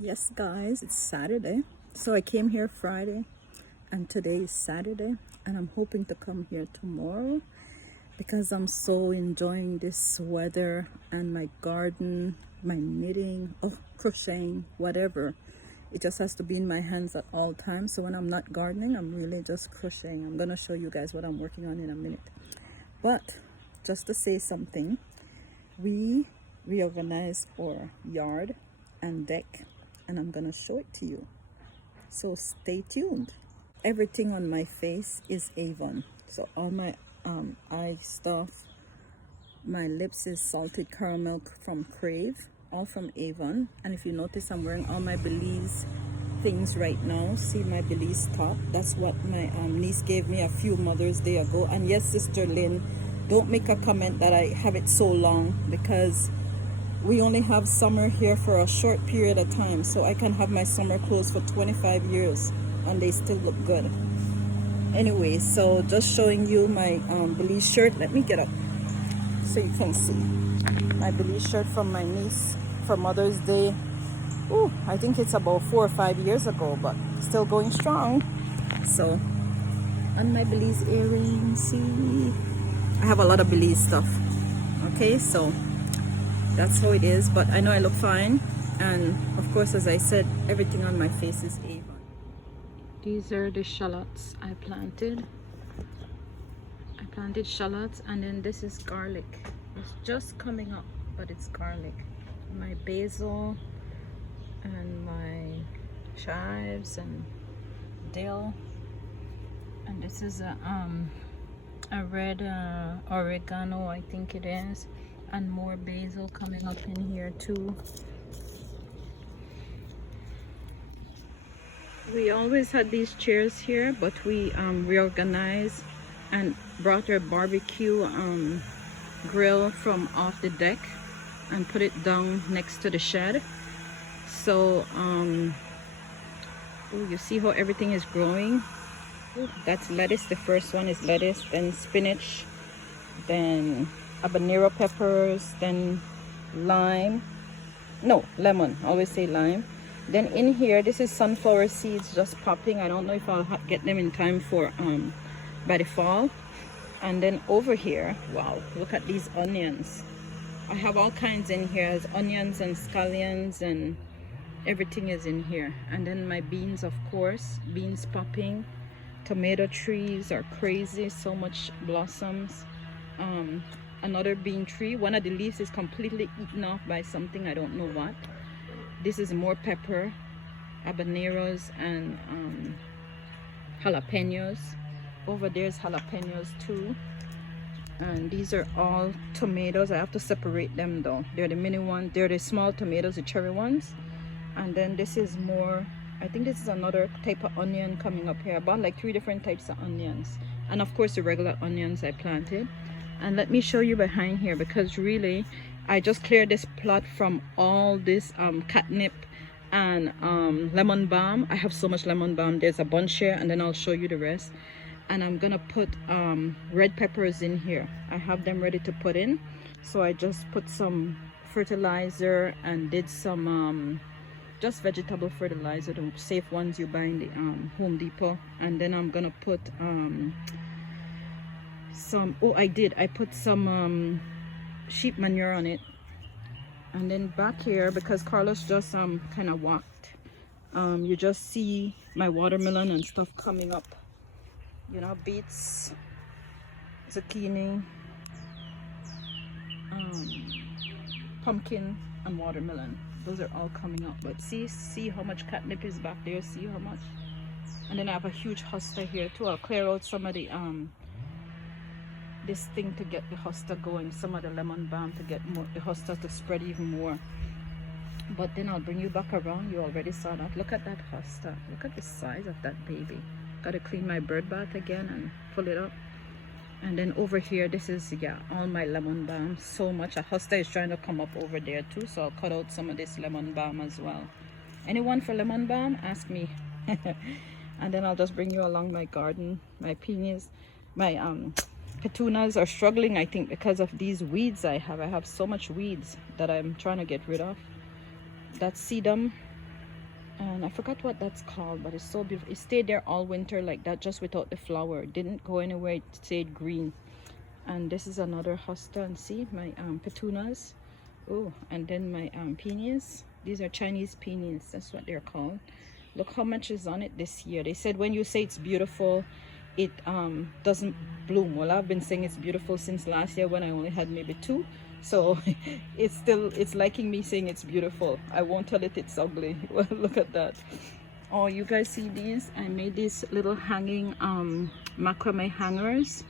Yes, guys, it's Saturday. So I came here Friday, and today is Saturday, and I'm hoping to come here tomorrow because I'm so enjoying this weather and my garden, my knitting, crocheting, whatever. It just has to be in my hands at all times. So when I'm not gardening, I'm really just crocheting. I'm gonna show you guys what I'm working on in a minute. But just to say something, we reorganized our yard and deck, and I'm gonna show it to you, so stay tuned. Everything on my face is Avon, so all my eye stuff, my lips is salted caramel from Crave, all from Avon. And if you notice, I'm wearing all my Belize things right now. See my Belize top? That's what my niece gave me a few Mother's Day ago. And yes, Sister Lynn, don't make a comment that I have it so long, because we only have summer here for a short period of time, so I can have my summer clothes for 25 years and they still look good. Anyway, so just showing you my Belize shirt. Let me get up so you can see my Belize shirt from my niece for Mother's Day. Ooh, I think it's about 4 or 5 years ago, but still going strong. So, and my Belize earrings, see, I have a lot of Belize stuff. Okay, so that's how it is, but I know I look fine. And of course, as I said, everything on my face is Avon. These are the shallots I planted. I planted shallots, and then this is garlic. It's just coming up, but it's garlic. My basil and my chives and dill, and this is a red oregano, I think it is, and more basil coming up in here too. We always had these chairs here, but we reorganized and brought our barbecue grill from off the deck and put it down next to the shed. So you see how everything is growing. Ooh, that's lettuce. The first one is lettuce, then spinach, then habanero peppers, then lemon, always say lime. Then in here, this is sunflower seeds just popping. I don't know if I'll get them in time for by the fall. And then over here, wow, look at these onions. I have all kinds in here. There's onions and scallions and everything is in here. And then my beans, of course, beans popping. Tomato trees are crazy, so much blossoms. Another bean tree, one of the leaves is completely eaten off by something, I don't know what. This is more pepper, habaneros, and jalapenos. Over there's jalapenos too. And these are all tomatoes. I have to separate them though. They're the mini ones. They're the small tomatoes, the cherry ones. And then this is more, I think this is another type of onion coming up here. I bought like 3 different types of onions. And of course the regular onions I planted. And let me show you behind here, because really I just cleared this plot from all this catnip and lemon balm. I have so much lemon balm. There's a bunch here, and then I'll show you the rest. And I'm gonna put red peppers in here. I have them ready to put in. So I just put some fertilizer and did some just vegetable fertilizer, the safe ones you buy in the Home Depot. And then I'm gonna put I put some sheep manure on it. And then back here, because Carlos just kind of walked, you just see my watermelon and stuff coming up, you know, beets, zucchini, pumpkin, and watermelon. Those are all coming up. But see how much catnip is back there. See how much. And then I have a huge hosta here too. I'll clear out some of the this thing to get the hosta going, some of the lemon balm to get more, the hosta to spread even more. But then I'll bring you back around. You already saw that. Look at that hosta. Look at the size of that baby. Gotta clean my bird bath again and pull it up. And then over here, this is, yeah, all my lemon balm. So much. A hosta is trying to come up over there too, so I'll cut out some of this lemon balm as well. Anyone for lemon balm? Ask me. And then I'll just bring you along my garden. My peonies, my petunias are struggling, I think, because of these weeds I have. I have so much weeds that I'm trying to get rid of. That's sedum. and I forgot what that's called, but it's so beautiful. It stayed there all winter like that, just without the flower. It didn't go anywhere. It stayed green. And this is another hosta, and see my petunias. Oh, and then my peonies. These are Chinese peonies, that's what they're called. Look how much is on it this year. They said when you say it's beautiful, it doesn't bloom. Well, I've been saying it's beautiful since last year when I only had maybe 2. So it's liking me saying it's beautiful. I won't tell it it's ugly. Well, look at that. Oh, you guys see these? I made these little hanging macrame hangers.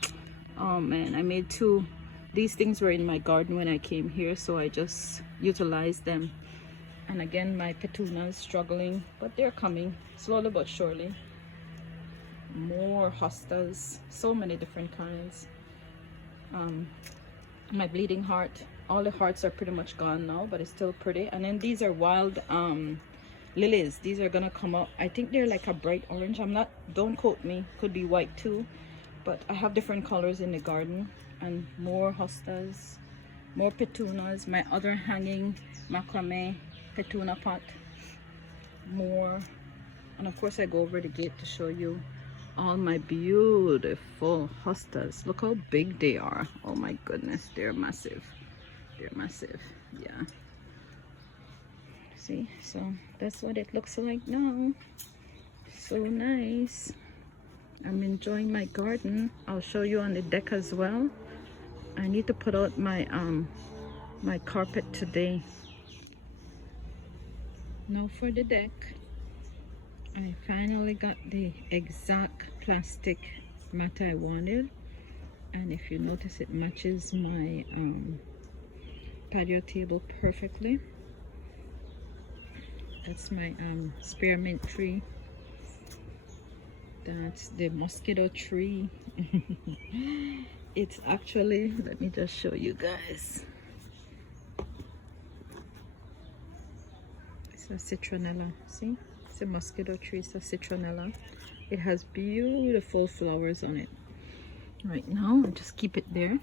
Oh man, I made 2. These things were in my garden when I came here, so I just utilized them. And again, my petunias struggling, but they're coming slowly but surely. More hostas, so many different kinds. My bleeding heart, all the hearts are pretty much gone now, but it's still pretty. And then these are wild lilies. These are gonna come up. I think they're like a bright orange. I'm not, don't quote me, could be white too, but I have different colors in the garden. And more hostas, more petunias, my other hanging macrame petunia pot, more. And of course I go over the gate to show you all my beautiful hostas. Look how big they are. Oh my goodness, they're massive. They're massive. Yeah, see, so that's what it looks like now. So nice. I'm enjoying my garden. I'll show you on the deck as well. I need to put out my my carpet today. Now for the deck. I finally got the exact plastic mat I wanted, and if you notice, it matches my patio table perfectly. That's my spearmint tree. That's the mosquito tree. It's actually, let me just show you guys. It's a citronella. See? It's a mosquito tree. It's a citronella. It has beautiful flowers on it. Right now, I just keep it there.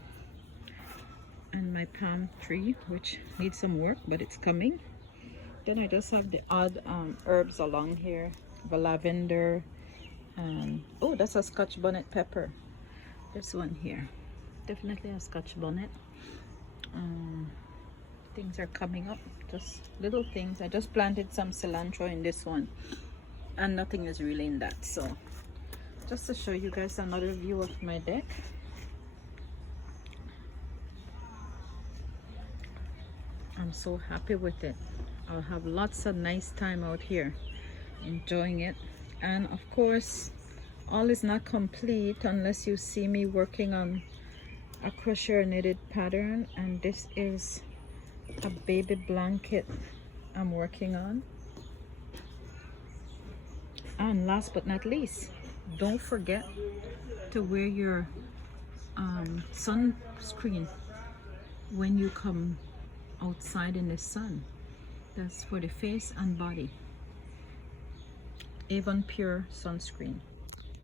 And my palm tree, which needs some work, but it's coming. Then I just have the odd herbs along here. The lavender. And oh, that's a Scotch bonnet pepper. This one here, definitely a Scotch bonnet. Things are coming up, just little things. I just planted some cilantro in this one, and nothing is really in that. So just to show you guys another view of my deck. I'm so happy with it. I'll have lots of nice time out here enjoying it. And of course, all is not complete unless you see me working on a crochet knitted pattern, and this is a baby blanket I'm working on. And last but not least, don't forget to wear your sunscreen when you come outside in the sun. That's for the face and body. Avon Pure sunscreen.